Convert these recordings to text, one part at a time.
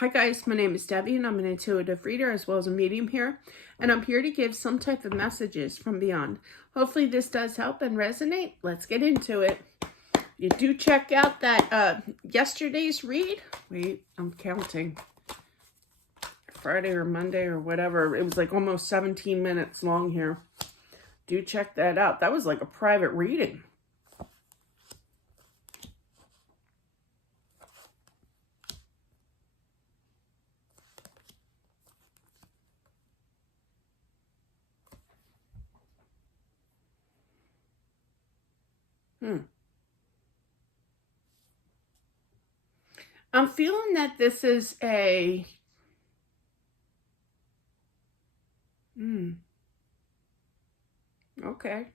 Hi guys, my name is Debbie and I'm an intuitive reader as well as a medium here. And I'm here to give some type of messages from beyond. Hopefully this does help and resonate. Let's get into it. You do check out that yesterday's read. Wait, I'm counting. Friday or Monday or whatever. It was like almost 17 minutes long here. Do check that out. That was like a private reading. I'm feeling that this is a... Okay.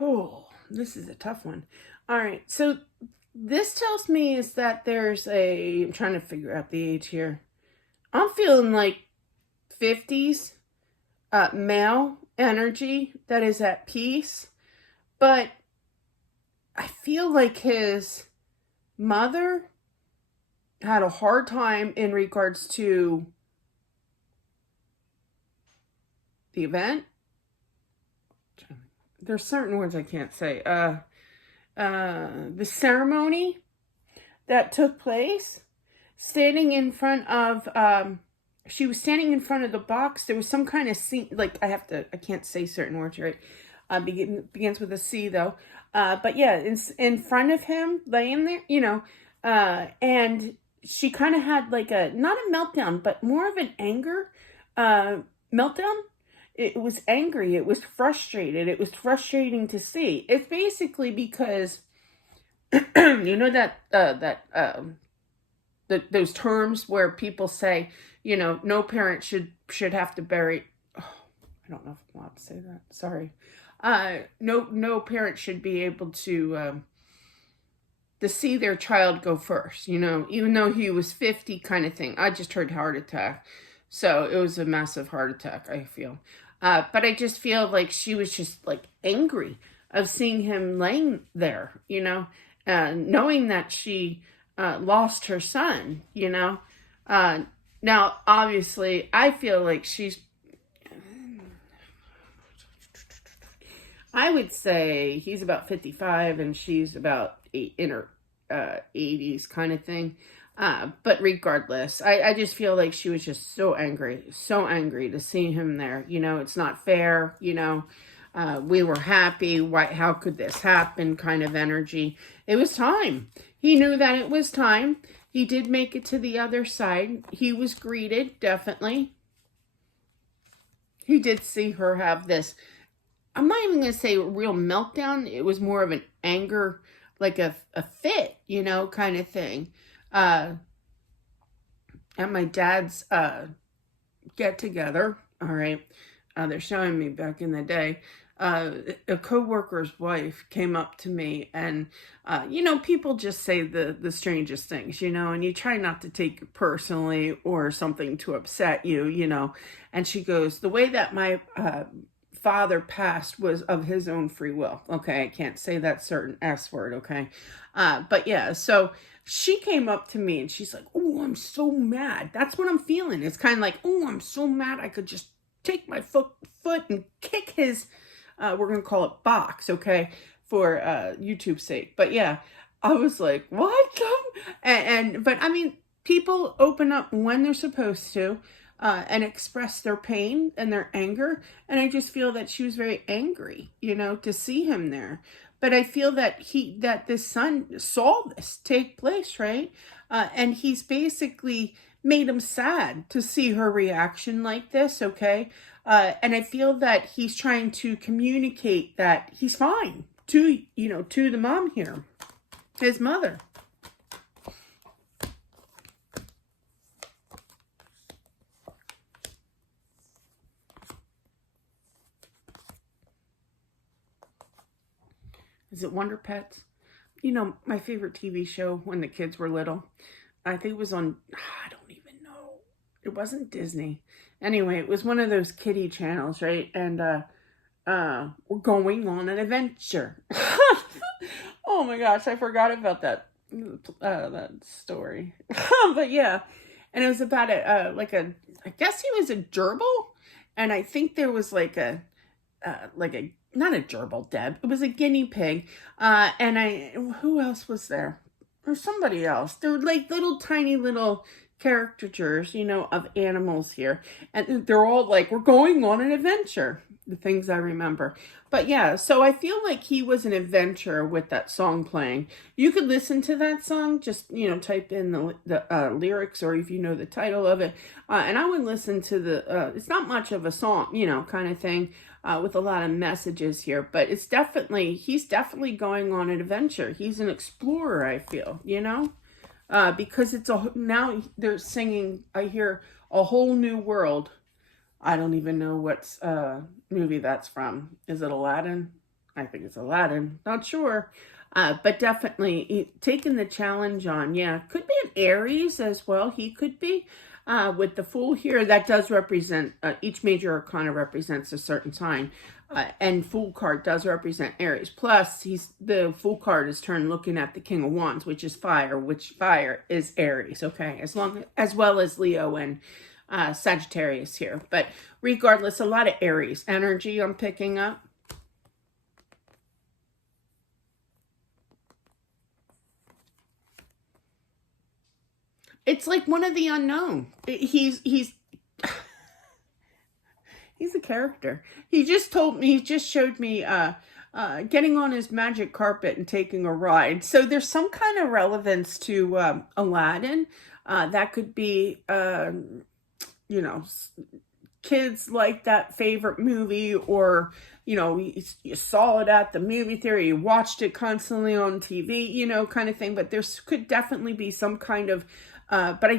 Oh, this is a tough one. All right, so this tells me is that there's a... I'm trying to figure out the age here. I'm feeling like 50s male energy that is at peace, but I feel like his mother had a hard time in regards to the event. There's certain words I can't say. The ceremony that took place, standing in front of, she was standing in front of the box. There was some kind of scene, like I can't say certain words, right? Begins with a C though. But yeah, in front of him, laying there, you know, and she kind of had like not a meltdown, but more of an anger, meltdown. It was angry. It was frustrated. It was frustrating to see. It's basically because, you know, those terms where people say, you know, no parent should have to bury. Oh, I don't know if I'm allowed to say that. Sorry. No parent should be able to see their child go first. You know, even though he was 50, kind of thing. I just heard heart attack, so it was a massive heart attack, I feel. But I just feel like she was just like angry of seeing him laying there, you know, knowing that she lost her son, you know. Now, obviously, I feel like I would say he's about 55 and she's about in her 80s kind of thing. But regardless, I just feel like she was just so angry to see him there. You know, it's not fair, you know. We were happy. How could this happen kind of energy. It was time. He knew that it was time. He did make it to the other side. He was greeted, definitely. He did see her have this, I'm not even going to say a real meltdown. It was more of an anger, like a fit, you know, kind of thing. At my dad's get together, all right, they're showing me back in the day, a co-worker's wife came up to me and, you know, people just say the strangest things, you know, and you try not to take it personally or something to upset you, you know, and she goes, the way that my father passed was of his own free will. Okay, I can't say that certain S word, okay? But yeah, so she came up to me and she's like, oh, I'm so mad. That's what I'm feeling. It's kind of like, oh, I'm so mad I could just take my foot and kick his, we're going to call it box, okay, for YouTube's sake. But yeah, I was like, what? But I mean, people open up when they're supposed to. And express their pain and their anger. And I just feel that she was very angry, you know, to see him there. But I feel that this son saw this take place, right? And he's basically made him sad to see her reaction like this, okay? And I feel that he's trying to communicate that he's fine to, you know, to the mom here, his mother. Is it Wonder Pets? You know, my favorite TV show when the kids were little. I think it was on, I don't even know. It wasn't Disney. Anyway, it was one of those kiddie channels, right? And we're going on an adventure. Oh my gosh, I forgot about that story. But yeah, and it was about I guess he was a gerbil, and I think there was like a not a gerbil, Deb. It was a guinea pig. Who else was there? Or somebody else. They're like little tiny little caricatures, of animals here. And they're all like, we're going on an adventure. The things I remember. But yeah, so I feel like he was an adventurer with that song playing. You could listen to that song, just, type in the lyrics, or if you know the title of it. And I would listen to it's not much of a song, kind of thing, with a lot of messages here. But he's definitely going on an adventure. He's an explorer, I feel, because now they're singing, I hear a whole new world. I don't even know what movie that's from. Is it Aladdin? I think it's Aladdin. Not sure. But definitely taking the challenge on. Yeah, could be an Aries as well. He could be. With the Fool here, that does represent, each major arcana represents a certain sign. And Fool card does represent Aries. Plus, the Fool card is turned looking at the King of Wands, which is fire, which fire is Aries, okay? As well as Leo and Sagittarius here. But regardless, a lot of Aries energy I'm picking up. It's like one of the unknown. He's a character. He just showed me getting on his magic carpet and taking a ride. So there's some kind of relevance to Aladdin. That could be kids like that favorite movie, or you saw it at the movie theater, you watched it constantly on TV, kind of thing. But there could definitely be some kind of but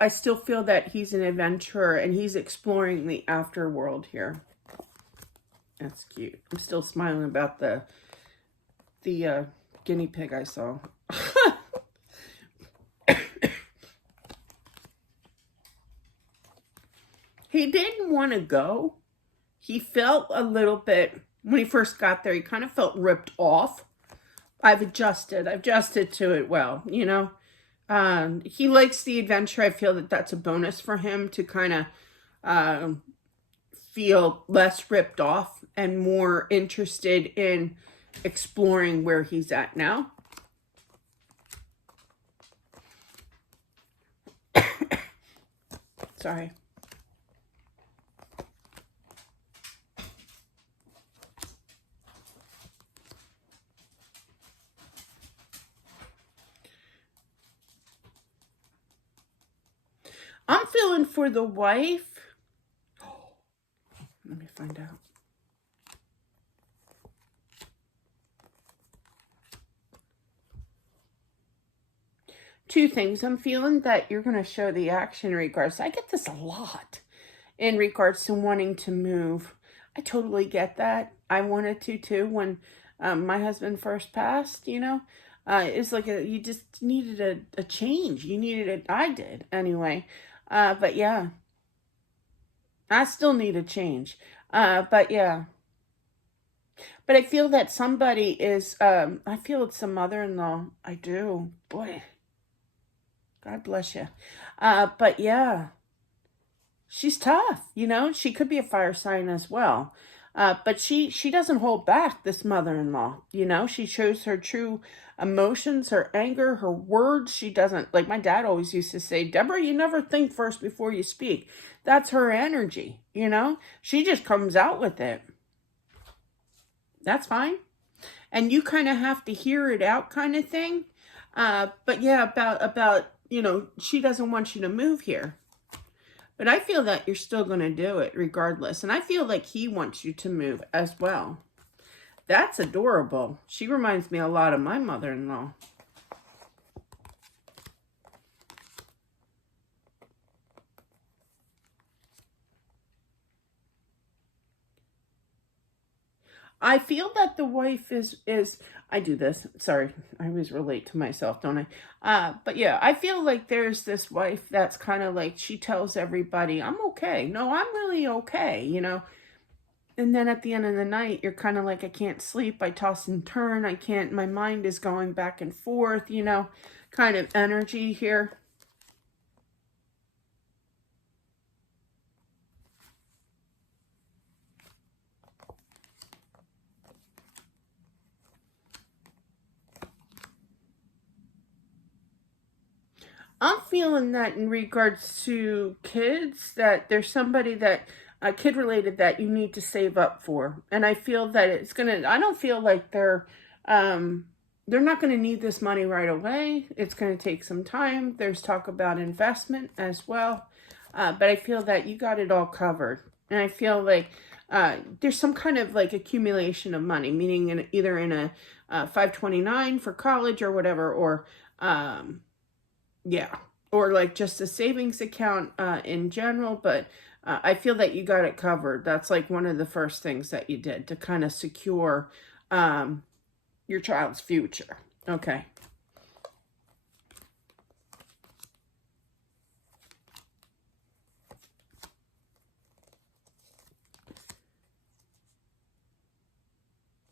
I still feel that he's an adventurer and he's exploring the afterworld here. That's cute. I'm still smiling about the guinea pig I saw. He didn't want to go. He felt a little bit, when he first got there, he kind of felt ripped off. I've adjusted to it well, He likes the adventure. I feel that that's a bonus for him to kind of feel less ripped off and more interested in exploring where he's at now. Sorry. I'm feeling for the wife. Let me find out. Two things. I'm feeling that you're going to show the action in regards. I get this a lot in regards to wanting to move. I totally get that. I wanted to too when my husband first passed, it's like you just needed a change. You needed it. I did anyway. But yeah, I still need a change. But yeah, but I feel that somebody is, I feel it's a mother-in-law. I do. Boy, God bless you. But yeah, she's tough, she could be a fire sign as well. But she doesn't hold back, this mother-in-law, she shows her true emotions, her anger, her words. She doesn't, like my dad always used to say, Deborah, you never think first before you speak. That's her energy, she just comes out with it. That's fine. And you kind of have to hear it out, kind of thing. But yeah, about, she doesn't want you to move here. But I feel that you're still going to do it regardless. And I feel like he wants you to move as well. That's adorable. She reminds me a lot of my mother-in-law. I feel that the wife is I do this. Sorry, I always relate to myself, don't I? But yeah, I feel like there's this wife that's kind of like, she tells everybody, I'm okay. No, I'm really okay, And then at the end of the night, you're kind of like, I can't sleep. I toss and turn. I can't, my mind is going back and forth, you know, kind of energy here. I'm feeling that in regards to kids, that there's somebody that, kid related, that you need to save up for. And I feel that it's going to, I don't feel like they're not going to need this money right away. It's going to take some time. There's talk about investment as well. But I feel that you got it all covered. And I feel like there's some kind of like accumulation of money, meaning either in a 529 for college or whatever, or yeah, or like just a savings account in general. But I feel that you got it covered. That's like one of the first things that you did to kind of secure your child's future. Okay.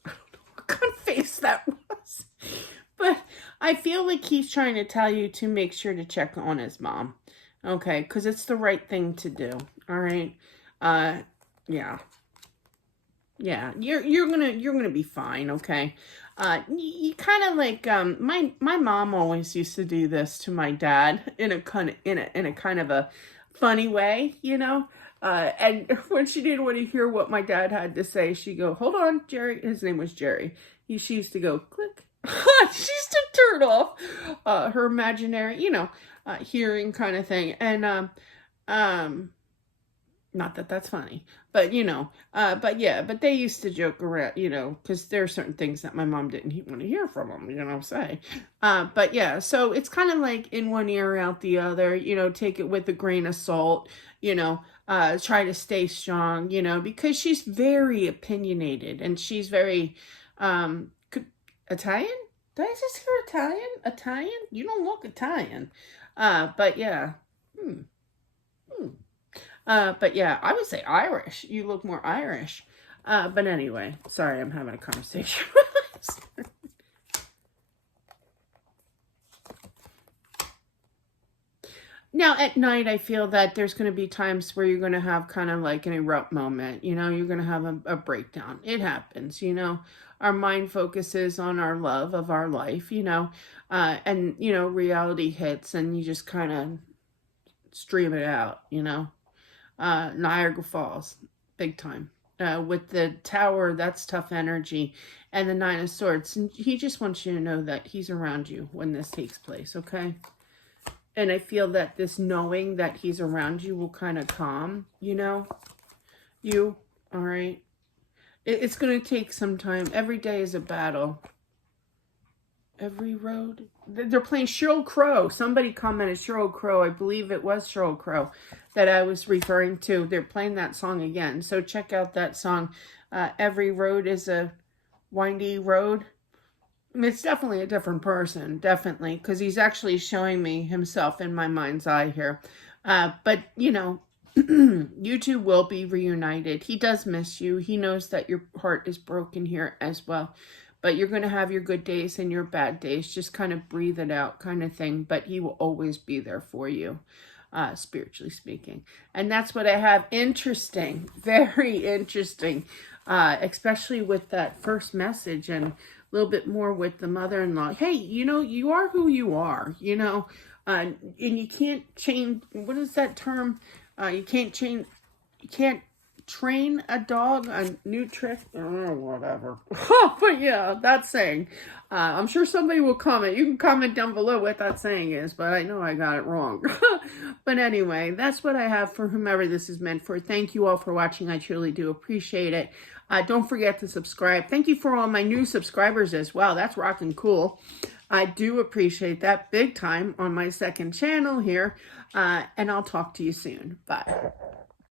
I don't know what kind of face that was. But I feel like he's trying to tell you to make sure to check on his mom. Okay, because it's the right thing to do. All right. Yeah. Yeah, you're gonna be fine, okay? You kind of like my mom always used to do this to my dad in a kind of a funny way, you know. And when she didn't want to hear what my dad had to say, she'd go, "Hold on, Jerry." His name was Jerry. She used to go click. She used to turn off her imaginary, you know, hearing kind of thing, and not that that's funny, but you know, but yeah, but they used to joke around, you know, because there are certain things that my mom didn't want to hear from them, you know, say. But yeah, so it's kind of like in one ear, out the other, you know, take it with a grain of salt, you know, try to stay strong, you know, because she's very opinionated and she's very, Italian? Did I just hear Italian? Italian? You don't look Italian. But yeah. Hmm. But yeah, I would say Irish. You look more Irish. But anyway, sorry, I'm having a conversation. Now, at night, I feel that there's going to be times where you're going to have kind of like an erupt moment. You know, you're going to have a breakdown. It happens, you know. Our mind focuses on our love of our life, you know, and, you know, reality hits and you just kind of stream it out, you know. Niagara Falls, big time. With the tower, that's tough energy. And the Nine of Swords. And he just wants you to know that he's around you when this takes place, okay? And I feel that this knowing that he's around you will kind of calm, you know? You, all right? It's going to take some time. Every day is a battle. Every road. They're playing Sheryl Crow. Somebody commented Sheryl Crow. I believe it was Sheryl Crow that I was referring to. They're playing that song again. So check out that song. Every road is a windy road. I mean, it's definitely a different person. Definitely. Because he's actually showing me himself in my mind's eye here. But, you know, you two will be reunited. He does miss you. He knows that your heart is broken here as well. But you're going to have your good days and your bad days. Just kind of breathe it out kind of thing. But he will always be there for you, spiritually speaking. And that's what I have. Interesting. Very interesting. Especially with that first message and a little bit more with the mother-in-law. Hey, you know, you are who you are, you know. And you can't change. What is that term? You can't change. You can't train a dog on new trick or whatever. But yeah, that saying. I'm sure somebody will comment. You can comment down below what that saying is, but I know I got it wrong. But anyway, that's what I have for whomever this is meant for. Thank you all for watching. I truly do appreciate it. Don't forget to subscribe. Thank you for all my new subscribers as well. That's rocking cool. I do appreciate that big time on my second channel here. And I'll talk to you soon. Bye.